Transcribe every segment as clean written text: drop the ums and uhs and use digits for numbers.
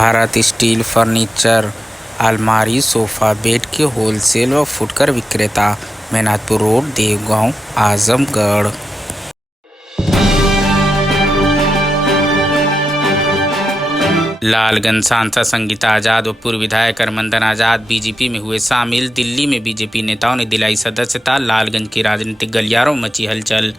Bharat steel furniture, अलमारी, sofa, bed के wholesale व फुटकर विक्रेता, मेनातपुर रोड, देवगांव, आजमगढ़। लालगंज सांसद संगीता आजाद व पूर्व विधायक अरमंदन आजाद बीजेपी में हुए शामिल। दिल्ली में बीजेपी नेताओं ने दिलाई सदस्यता। लालगंज की राजनीतिक गलियारों में मची हलचल।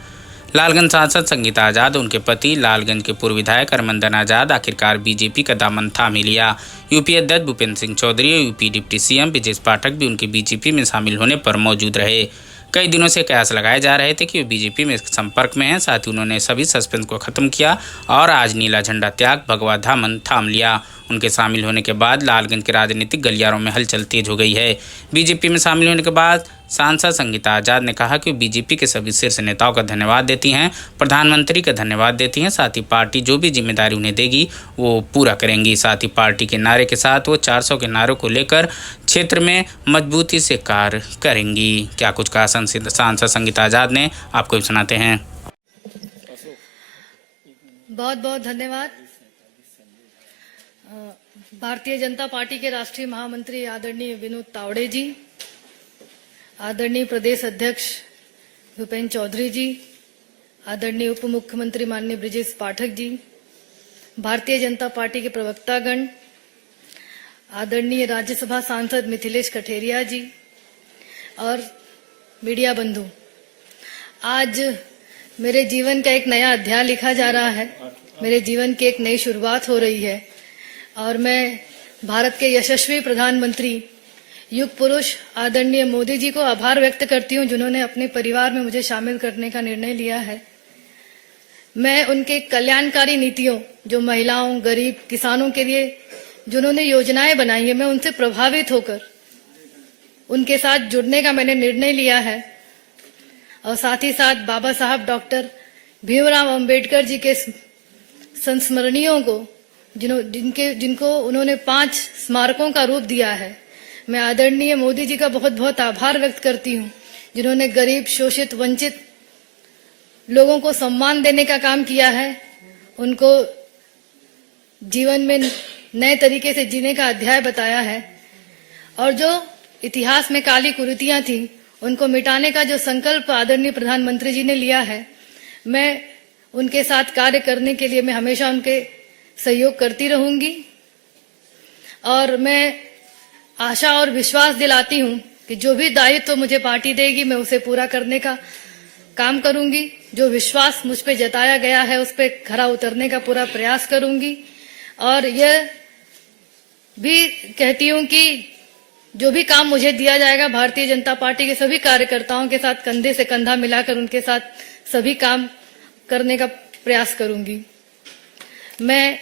लालगंज सांसद संगीता आजाद, उनके पति लालगंज के पूर्व विधायक अरमंदन आजाद आखिरकार बीजेपी का दामन थाम ही लिया। यूपी अध्यक्ष भूपेंद्र सिंह चौधरी और UP deputy CM Brajesh Pathak भी उनके बीजेपी में शामिल होने पर मौजूद रहे। कई दिनों से कयास लगाए जा रहे थे कि वे बीजेपी में संपर्क में हैं। साथ ही उन्होंने सभी सस्पेंस को खत्म किया और आज नीला झंडा त्याग भगवा दामन थाम लिया। उनके शामिल होने के बाद लालगंज के राजनीतिक गलियारों में हलचल तेज हो गई है। बीजेपी में शामिल होने के बाद सांसद संगीता आजाद ने कहा कि बीजेपी के सभी शीर्ष नेताओं का धन्यवाद देती हैं, प्रधानमंत्री का धन्यवाद देती हैं। साथ ही पार्टी जो भी जिम्मेदारी उन्हें देगी वो पूरा करेंगी। साथ ही पार्टी के नारे के साथ वो 400 के नारों को लेकर क्षेत्र में मजबूती से कार्य करेंगी। क्या कुछ कहा सांसद संगीता आजाद ने, आपको भी सुनाते हैं। बहुत बहुत धन्यवाद। भारतीय जनता पार्टी के राष्ट्रीय महामंत्री आदरणीय विनोद तावड़े जी, आदरणीय प्रदेश अध्यक्ष भूपेंद्र चौधरी जी, आदरणीय उप मुख्यमंत्री माननीय ब्रजेश पाठक जी, भारतीय जनता पार्टी के प्रवक्तागण, आदरणीय राज्यसभा सांसद मिथिलेश कठेरिया जी और मीडिया बंधु, आज मेरे जीवन का एक नया अध्याय लिखा जा रहा है। मेरे जीवन की एक नई शुरुआत हो रही है और मैं भारत के यशस्वी प्रधानमंत्री युग पुरुष आदरणीय मोदी जी को आभार व्यक्त करती हूं, जिन्होंने अपने परिवार में मुझे शामिल करने का निर्णय लिया है। मैं उनके कल्याणकारी नीतियों, जो महिलाओं, गरीब, किसानों के लिए जिन्होंने योजनाएं बनाई है, मैं उनसे प्रभावित होकर उनके साथ जुड़ने का मैंने निर्णय लिया है। और साथ ही साथ बाबा साहब डॉक्टर भीमराव अंबेडकर जी के संस्मरणियों को, जिनको उन्होंने 5 स्मारकों का रूप दिया है, मैं आदरणीय मोदी जी का बहुत बहुत आभार व्यक्त करती हूं, जिन्होंने गरीब, शोषित, वंचित लोगों को सम्मान देने का काम किया है, उनको जीवन में नए तरीके से जीने का अध्याय बताया है और जो इतिहास में काली कुरीतियां थी उनको मिटाने का जो संकल्प आदरणीय प्रधानमंत्री जी ने लिया है, मैं उनके साथ कार्य करने के लिए मैं हमेशा उनके सहयोग करती रहूंगी। और मैं आशा और विश्वास दिलाती हूं कि जो भी दायित्व मुझे पार्टी देगी मैं उसे पूरा करने का काम करूंगी। जो विश्वास मुझ पे जताया गया है उस पे खरा उतरने का पूरा प्रयास करूंगी। और यह भी कहती हूं कि जो भी काम मुझे दिया जाएगा, भारतीय जनता पार्टी के सभी कार्यकर्ताओं के साथ कंधे से कंधा मिलाकर उनके साथ सभी काम करने का प्रयास करूंगी। मैं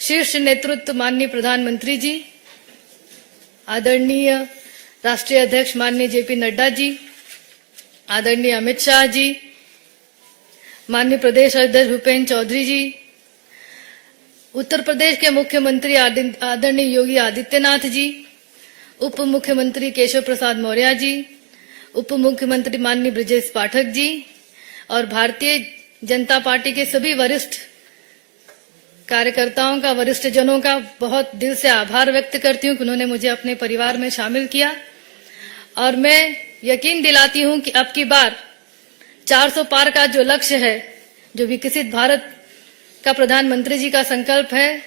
शीर्ष नेतृत्व माननीय प्रधानमंत्री जी, आदरणीय राष्ट्रीय अध्यक्ष माननीय जेपी नड्डा जी, आदरणीय अमित शाह जी, माननीय प्रदेश अध्यक्ष भूपेंद्र चौधरी जी, उत्तर प्रदेश के मुख्यमंत्री आदरणीय योगी आदित्यनाथ जी, उप मुख्यमंत्री केशव प्रसाद मौर्य जी, उप मुख्यमंत्री माननीय ब्रजेश पाठक जी और भारतीय जनता पार्टी के सभी वरिष्ठ कार्यकर्ताओं का, वरिष्ठ जनों का बहुत दिल से आभार व्यक्त करती हूं कि उन्होंने मुझे अपने परिवार में शामिल किया। और मैं यकीन दिलाती हूं कि अब की बार 400 पार का जो लक्ष्य है, जो विकसित भारत का प्रधानमंत्री जी का संकल्प है,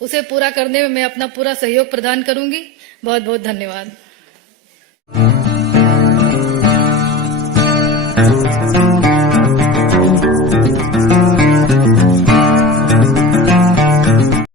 उसे पूरा करने में मैं अपना पूरा सहयोग प्रदान करूंगी। बहुत बहुत धन्यवाद।